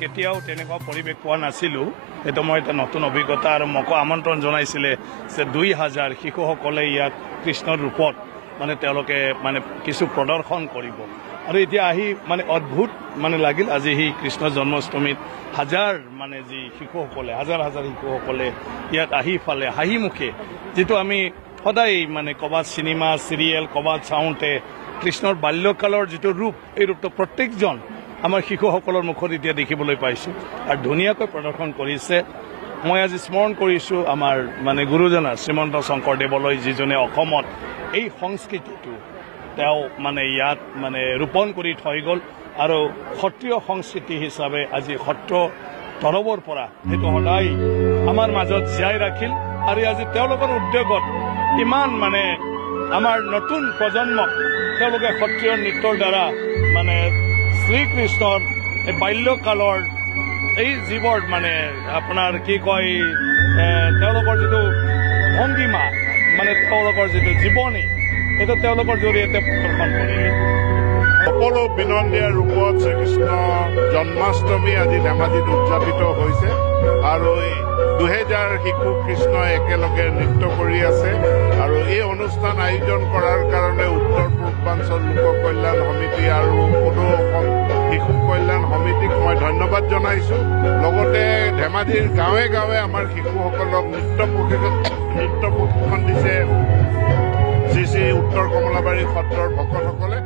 কেতিয়াও তেনেকুৱা পৰিৱেশ পোৱা নাছিলোঁ। এইটো মই এটা নতুন অভিজ্ঞতা আৰু মোকো আমন্ত্ৰণ জনাইছিলে যে 2000 শিশুসকলে ইয়াত কৃষ্ণৰ ৰূপত মানে তেওঁলোকে মানে কিছু প্ৰদৰ্শন কৰিব আৰু এতিয়া আহি মানে অদ্ভুত মানে লাগিল। আজি সেই কৃষ্ণ জন্মাষ্টমীত হাজাৰ মানে যি শিশুসকলে হাজাৰ হাজাৰ শিশুসকলে ইয়াত আহি পালে হাঁহি মুখে, যিটো আমি সদায় মানে ক'ৰবাত চিনেমা চিৰিয়েল ক'ৰবাত চাওঁতে কৃষ্ণৰ বাল্যকালৰ যিটো ৰূপ, এই ৰূপটো প্ৰত্যেকজন আমাৰ শিশুসকলৰ মুখত এতিয়া দেখিবলৈ পাইছোঁ আৰু ধুনীয়াকৈ প্ৰদৰ্শন কৰিছে। মই আজি স্মৰণ কৰিছোঁ আমাৰ মানে গুৰুজনা শ্ৰীমন্ত শংকৰদেৱলৈ, যিজনে অসমত এই সংস্কৃতিটো তেওঁ মানে ইয়াত মানে ৰোপণ কৰি থৈ গ'ল আৰু সত্ৰীয় সংস্কৃতি হিচাপে আজি সত্ৰ তৰৱৰ পৰা সেইটো সদায় আমাৰ মাজত জীয়াই ৰাখিল আৰু আজি তেওঁলোকৰ উদ্যোগত ইমান মানে আমাৰ নতুন প্ৰজন্মক তেওঁলোকে সত্ৰীয় নৃত্যৰ দ্বাৰা মানে শ্ৰীকৃষ্ণৰ এই বাল্যকালৰ এই যিবোৰ মানে আপোনাৰ কি কয় তেওঁলোকৰ যিটো ভংগীমা মানে তেওঁলোকৰ যিটো জীৱনী এইটো তেওঁলোকৰ জৰিয়তে প্ৰদৰ্শন কৰিলে। সকলো বিনন্দীয়া ৰূপত শ্ৰীকৃষ্ণ জন্মাষ্টমী আজি ধেমাজিত উদযাপিত হৈছে আৰু 2000 শিশু কৃষ্ণই একেলগে নৃত্য কৰি আছে আৰু এই অনুষ্ঠান আয়োজন কৰাৰ কাৰণে উত্তৰ পূৰ্বাঞ্চল লোক কল্যাণ সমিতি আৰু সদৌ অসম শিশু কল্যাণ সমিতিক মই ধন্যবাদ জনাইছোঁ। লগতে ধেমাজিৰ গাঁৱে গাঁৱে আমাৰ শিশুসকলক নৃত্য প্ৰশিক্ষণ দিছে শ্ৰী শ্ৰী উত্তৰ কমলাবাৰী সত্ৰৰ ভকতসকলে।